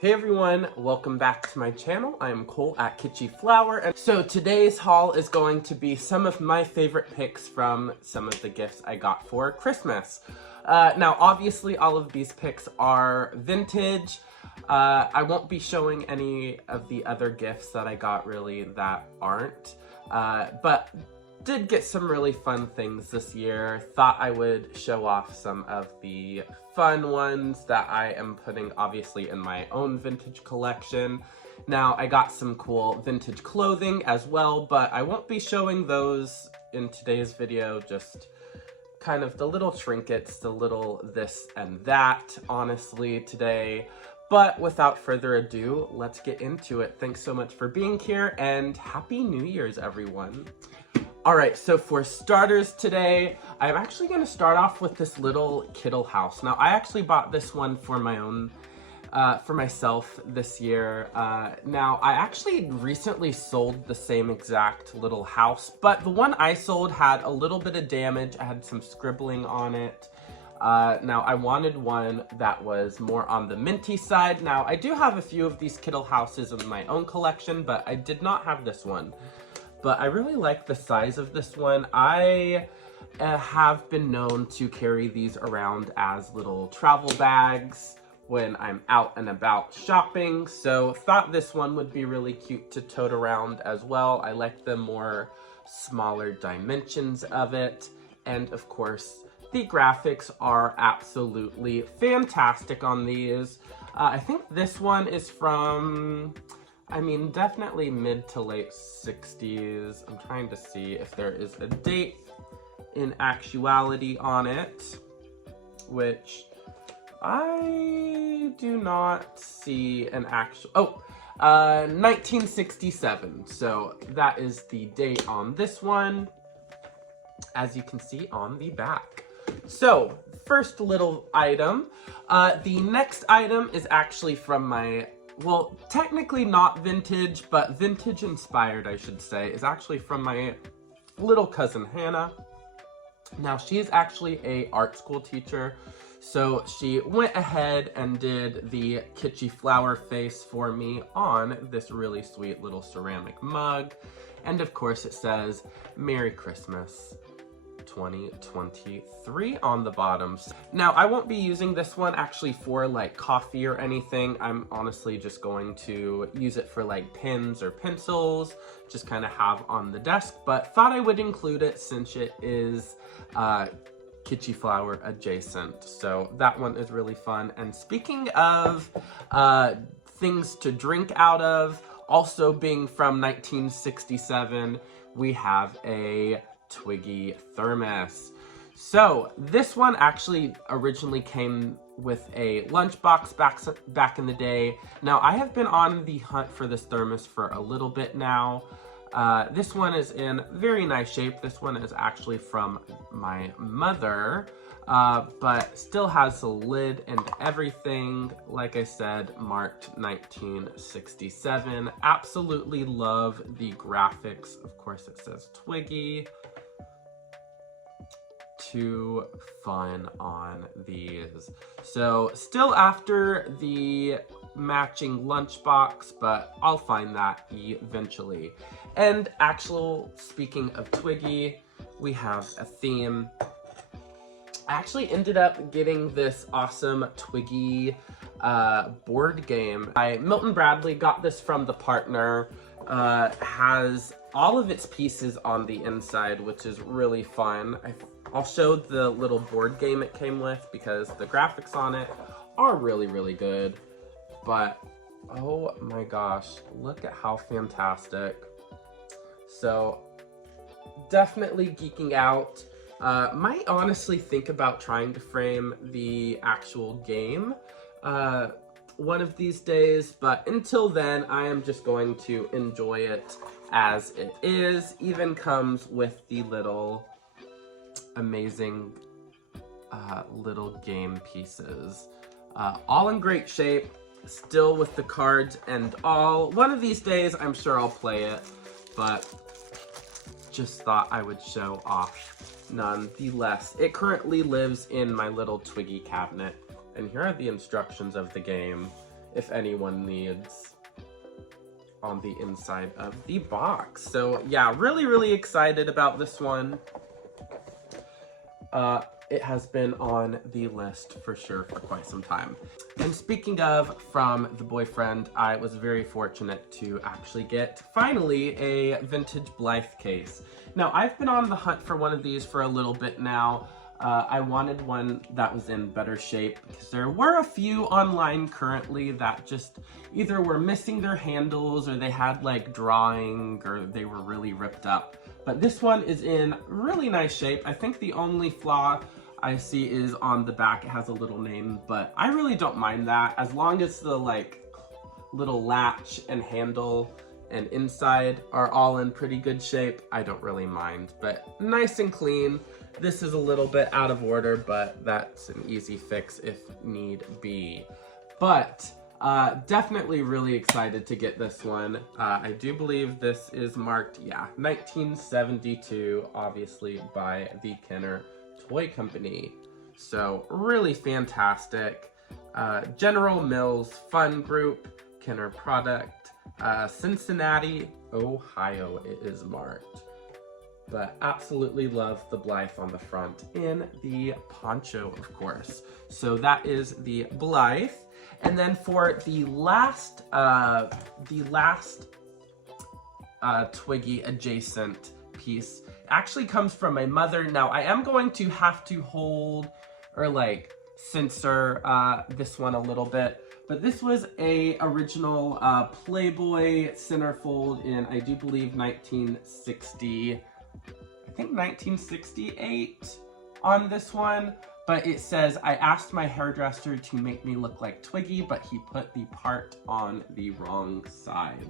Hey everyone, welcome back to my channel. I am Cole at Kitschy Flower, and so today's haul is going to be some of my favorite picks from some of the gifts I got for Christmas. Now obviously all of these picks are vintage. I won't be showing any of the other gifts that I got really that aren't, but did get some really fun things this year. Thought I would show off some of the fun ones that I am putting obviously in my own vintage collection. Now I got some cool vintage clothing as well, but I won't be showing those in today's video, just kind of the little trinkets, the little this and that, honestly, today. But without further ado, let's get into it. Thanks so much for being here, and Happy New Year's, everyone. Alright, so for starters today, I'm actually going to start off with this little Kittle house. Now, I actually bought this one for my own, for myself this year. Now, I actually recently sold the same exact little house, but the one I sold had a little bit of damage. I had some scribbling on it. Now, I wanted one that was more on the minty side. Now, I do have a few of these Kittle houses in my own collection, but I did not have this one. But I really like the size of this one. I have been known to carry these around as little travel bags when I'm out and about shopping, so thought this one would be really cute to tote around as well. I like the more smaller dimensions of it, and of course, the graphics are absolutely fantastic on these. I think this one is from, I mean, definitely mid to late 60s. I'm trying to see if there is a date in actuality on it, which I do not see an actual, 1967. So that is the date on this one, as you can see on the back. So, first little item. The next item is actually from my, well, technically not vintage, but vintage inspired, I should say, is actually from my little cousin Hannah. Now, she is actually a art school teacher, so she went ahead and did the Kitschy flower face for me on this really sweet little ceramic mug. And of course it says, Merry Christmas 2023 on the bottom. Now, I won't be using this one actually for like coffee or anything. I'm honestly just going to use it for like pens or pencils, just kind of have on the desk, but thought I would include it since it is Kitschy flower adjacent. So that one is really fun. And speaking of things to drink out of, also being from 1967, we have a Twiggy Thermos. So this one actually originally came with a lunchbox back in the day. Now, I have been on the hunt for this thermos for a little bit now. This one is in very nice shape. This one is actually from my mother, but still has the lid and everything. Like I said, marked 1967. Absolutely love the graphics. Of course, it says Twiggy. Too fun on these. So still after the matching lunchbox, but I'll find that eventually. And speaking of Twiggy, we have a theme. I actually ended up getting this awesome Twiggy board game by Milton Bradley. Got this from the partner. Has all of its pieces on the inside, which is really fun. I'll show the little board game it came with because the graphics on it are really, really good. But, oh my gosh, look at how fantastic. So, definitely geeking out. Might honestly think about trying to frame the actual game one of these days, but until then, I am just going to enjoy it as it is. Even comes with the little amazing little game pieces. All in great shape, still with the cards and all. One of these days, I'm sure I'll play it, but just thought I would show off nonetheless. It currently lives in my little Twiggy cabinet, and here are the instructions of the game. if anyone needs on the inside of the box. So yeah, really excited about this one. It has been on the list for sure for quite some time. And speaking of from the boyfriend, I was very fortunate to actually get finally a vintage Blythe case. Now I've been on the hunt for one of these for a little bit now. I wanted one that was in better shape because there were a few online currently that just either were missing their handles or they had like drawing or they were really ripped up. But this one is in really nice shape. I think the only flaw I see is on the back. It has a little name, but I really don't mind that as long as the like little latch and handle and inside are all in pretty good shape. I don't really mind, but nice and clean. This is a little bit out of order, but that's an easy fix if need be. But definitely really excited to get this one. I do believe this is marked, yeah, 1972, obviously by the Kenner Toy Company. So really fantastic. General Mills Fun Group, Kenner product, Cincinnati, Ohio it is marked. But absolutely love the Blythe on the front in the poncho, of course. So that is the Blythe. And then for the last Twiggy adjacent piece actually comes from my mother. Now I am going to have to hold or like censor this one a little bit. But this was a original Playboy centerfold in, I do believe, 1960. I think 1968 on this one, but it says, I asked my hairdresser to make me look like Twiggy, but he put the part on the wrong side.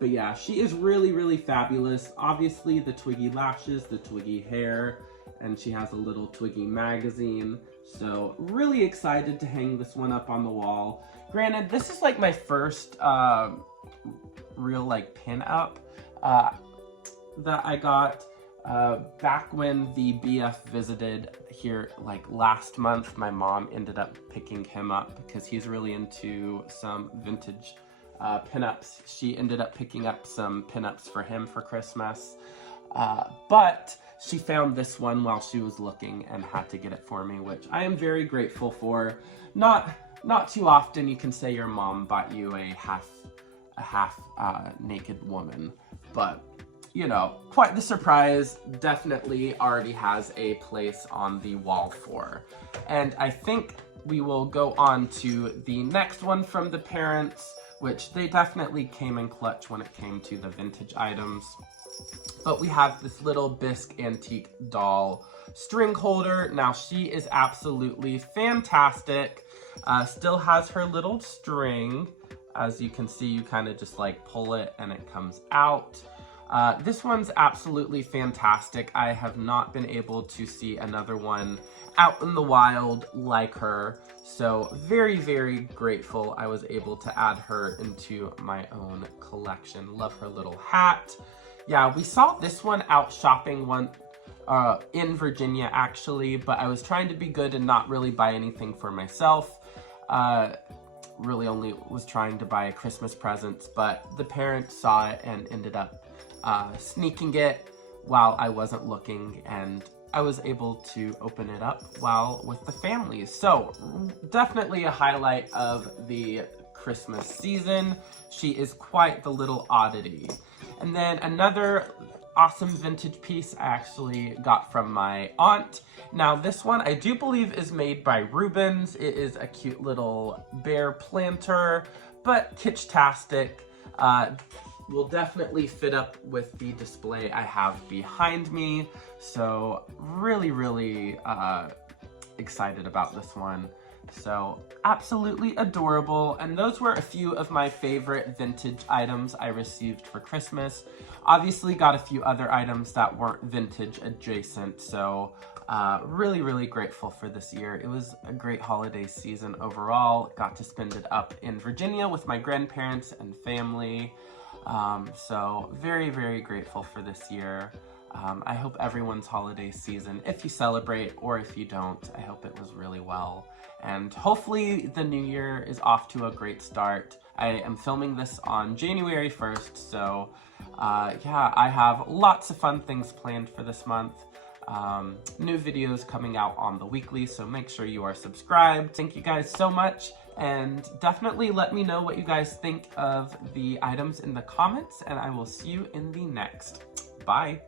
But yeah, she is really fabulous. Obviously the Twiggy lashes, the Twiggy hair, and she has a little Twiggy magazine. So really excited to hang this one up on the wall. Granted, this is like my first real like pin up that I got. Back when the BF visited here like last month, my mom ended up picking him up because he's really into some vintage pinups. She ended up picking up some pinups for him for Christmas. But she found this one while she was looking and had to get it for me, which I am very grateful for. Not too often you can say your mom bought you a half naked woman, but you know, quite the surprise. Definitely already has a place on the wall for. And I think we will go on to the next one from the parents, which they definitely came in clutch when it came to the vintage items. But we have this little bisque antique doll string holder. Now she is absolutely fantastic. Still has her little string. As you can see, you kind of just like pull it and it comes out. This one's absolutely fantastic. I have not been able to see another one out in the wild like her. So very grateful I was able to add her into my own collection. Love her little hat. Yeah, we saw this one out shopping in Virginia actually, but I was trying to be good and not really buy anything for myself. Really only was trying to buy a Christmas present, but the parents saw it and ended up sneaking it while I wasn't looking, and I was able to open it up while with the family. So definitely a highlight of the Christmas season. She is quite the little oddity. And then another awesome vintage piece I actually got from my aunt. Now this one I do believe is made by Rubens. It is a cute little bear planter, but kitsch-tastic. Will definitely fit up with the display I have behind me. So really excited about this one. So absolutely adorable. And those were a few of my favorite vintage items I received for Christmas. Obviously got a few other items that weren't vintage adjacent. So really grateful for this year. It was a great holiday season overall. Got to spend it up in Virginia with my grandparents and family. So very grateful for this year. I hope everyone's holiday season, if you celebrate or if you don't, I hope it was really well. And hopefully the new year is off to a great start. I am filming this on January 1st, so yeah, I have lots of fun things planned for this month. New videos coming out on the weekly, so make sure you are subscribed. Thank you guys so much, and definitely let me know what you guys think of the items in the comments, and I will see you in the next. Bye!